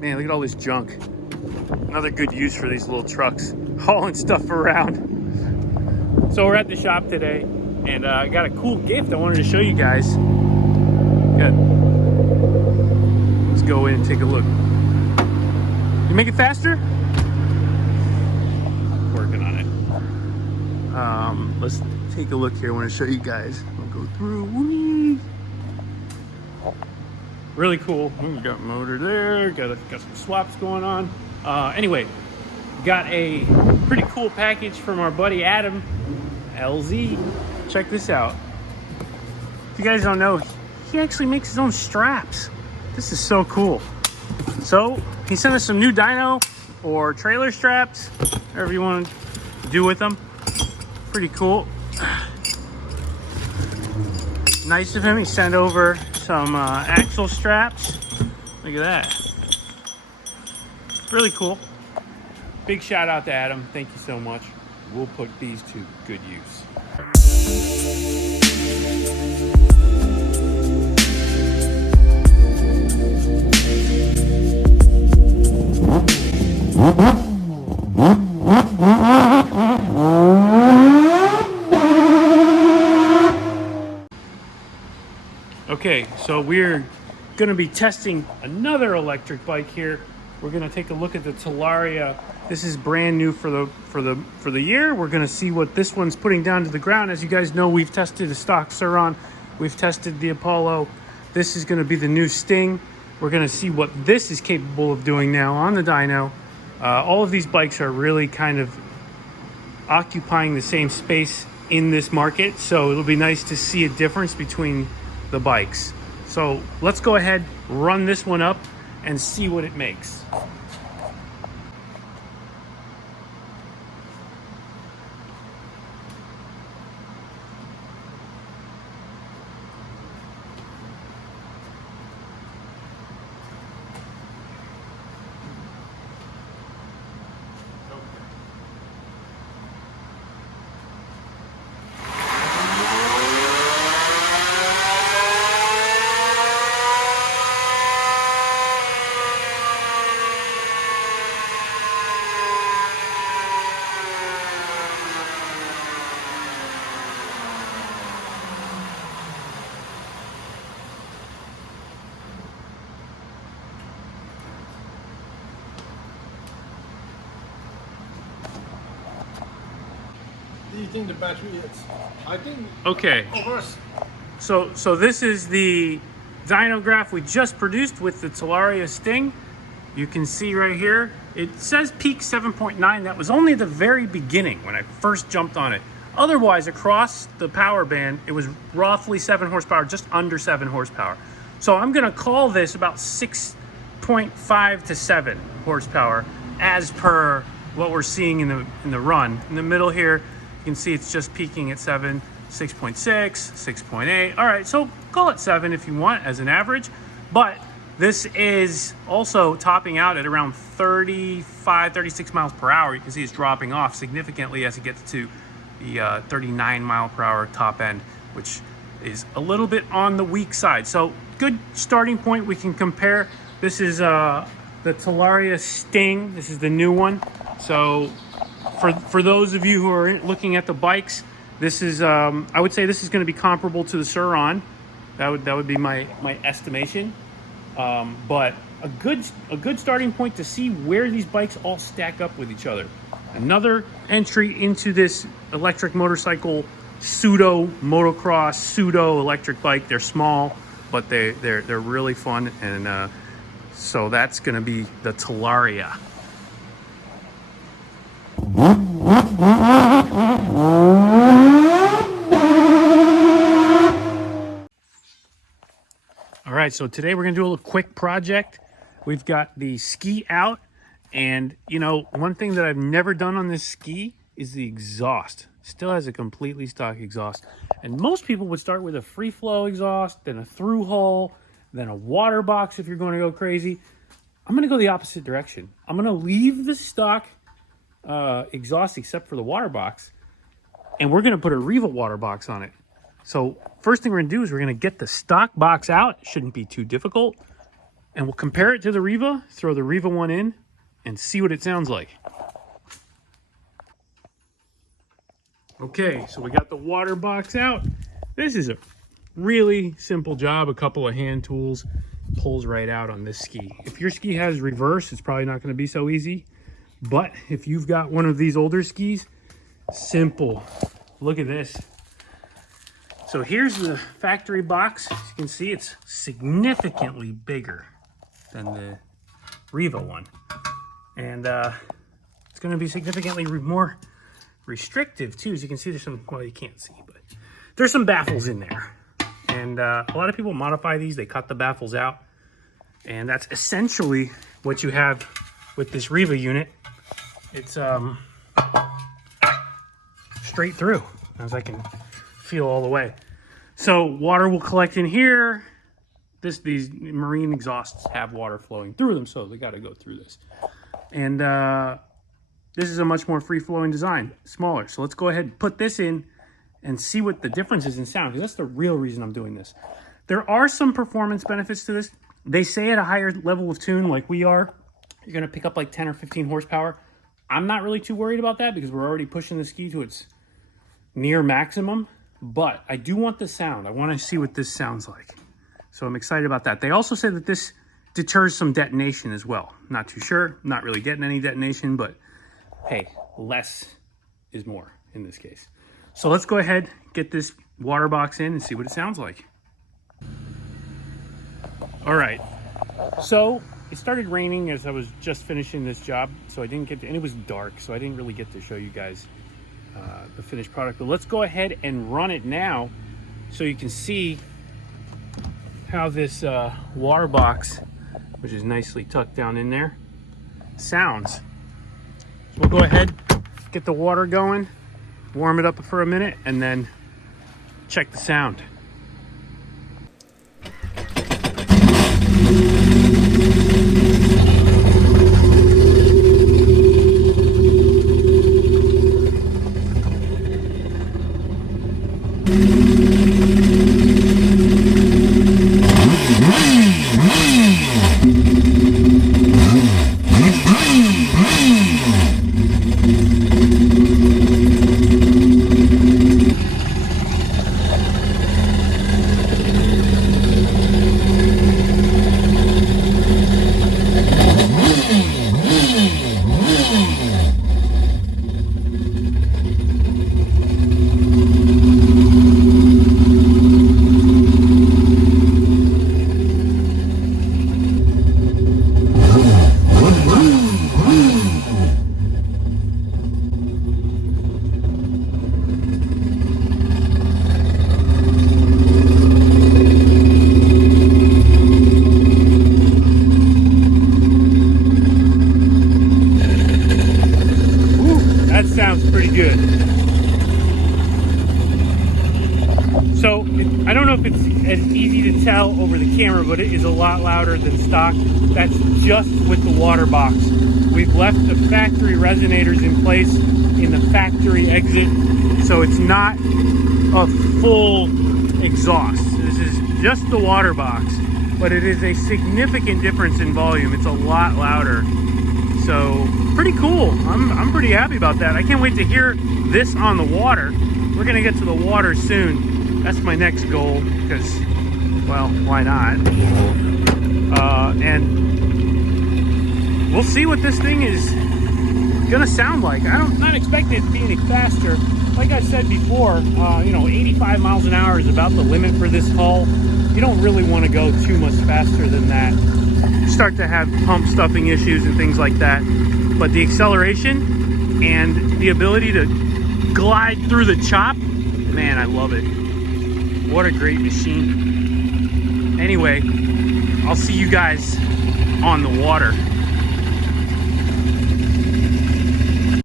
Man, look at all this junk. Another good use for these little trucks, hauling stuff around. So we're at the shop today, and I got a cool gift I wanted to show you guys. Good. Let's go in and take a look. You make it faster? Working on it. Let's take a look here. I want to show you guys. I'll go through. Whee! Really cool. We got a motor there. Got some swaps going on. Anyway, got a pretty cool package from our buddy Adam, LZ. Check this out. If you guys don't know, he actually makes his own straps. This is so cool. So he sent us some new dyno or trailer straps, whatever you want to do with them. Pretty cool. Nice of him. He sent over some axle straps. Look at that. Really cool. Big shout out to Adam. Thank you so much. We'll put these to good use. Okay, so we're going to be testing another electric bike here. We're going to take a look at the Talaria. This is brand new for the year. We're going to see what this one's putting down to the ground. As you guys know, we've tested a stock Sur-Ron. We've tested the Apollo. This is going to be the new Sting. We're going to see what this is capable of doing now on the dyno. All of these bikes are really kind of occupying the same space in this market, so it'll be nice to see a difference between the bikes. So let's go ahead, run this one up and see what it makes. Do you think the battery is? I think. Okay. So this is the dyno graph we just produced with the Talaria Sting. You can see right here, it says peak 7.9. That was only the very beginning when I first jumped on it. Otherwise, across the power band, it was roughly 7 horsepower, just under 7 horsepower. So I'm gonna call this about 6.5 to 7 horsepower as per what we're seeing in the run. In the middle here, you can see it's just peaking at 7, 6.6, 6.8. All right, so call it 7 if you want as an average, but this is also topping out at around 35, 36 miles per hour. You can see it's dropping off significantly as it gets to the 39 mile per hour top end, which is a little bit on the weak side. So good starting point. We can compare. This is the Talaria Sting. This is the new one. So for those of you who are looking at the bikes, this is I would say this is going to be comparable to the Sur-Ron. That would be my estimation. But a good starting point to see where these bikes all stack up with each other. Another entry into this electric motorcycle, pseudo motocross, pseudo electric bike. They're small, but they're really fun, and so that's going to be the Talaria. All right, so today we're gonna do a little quick project. We've got the ski out, and you know, one thing that I've never done on this ski is the exhaust. Still has a completely stock exhaust. And most people would start with a free flow exhaust, then a through hole, then a water box if you're gonna go crazy. I'm gonna go the opposite direction. I'm gonna leave the stock exhaust except for the water box, and we're gonna put a RIVA water box on it. So first thing we're gonna do is we're gonna get the stock box out. It shouldn't be too difficult. and we'll compare it to the Riva, throw the Riva one in, and see what it sounds like. Okay, so we got the water box out. This is a really simple job, a couple of hand tools, pulls right out on this ski. If your ski has reverse, it's probably not gonna be so easy. But if you've got one of these older skis, simple. Look at this. So here's the factory box. As you can see, it's significantly bigger than the Riva one. And it's gonna be significantly more restrictive too. As you can see, there's some, well, you can't see, but there's some baffles in there. And a lot of people modify these, they cut the baffles out. And that's essentially what you have with this Riva unit. It's straight through, as I can feel all the way. So water will collect in here. These marine exhausts have water flowing through them, so they got to go through this. And this is a much more free-flowing design, smaller. So let's go ahead and put this in and see what the difference is in sound, because that's the real reason I'm doing this. There are some performance benefits to this. They say at a higher level of tune, like we are, you're going to pick up like 10 or 15 horsepower. I'm not really too worried about that because we're already pushing the ski to its near maximum, but I do want the sound. I want to see what this sounds like. So I'm excited about that. They also say that this deters some detonation as well. Not too sure, not really getting any detonation, but hey, less is more in this case. So let's go ahead, get this water box in and see what it sounds like. All right, so it started raining as I was just finishing this job, so I didn't get to, and it was dark, so I didn't really get to show you guys the finished product. But let's go ahead and run it now so you can see how this water box, which is nicely tucked down in there, sounds. So we'll go ahead, get the water going, warm it up for a minute, and then check the sound. Sounds pretty good. So I don't know if it's as easy to tell over the camera, but it is a lot louder than stock. That's just with the water box. We've left the factory resonators in place in the factory exit, so it's not a full exhaust. This is just the water box, but it is a significant difference in volume. It's a lot louder. So pretty cool. I'm pretty happy about that. I can't wait to hear this on the water. We're gonna get to the water soon. That's my next goal because, well, why not? And we'll see what this thing is gonna sound like. I'm not expecting it to be any faster. Like I said before, 85 miles an hour is about the limit for this hull. You don't really want to go too much faster than that. Start to have pump stuffing issues and things like that. But the acceleration and the ability to glide through the chop, man, I love it. What a great machine. Anyway, I'll see you guys on the water.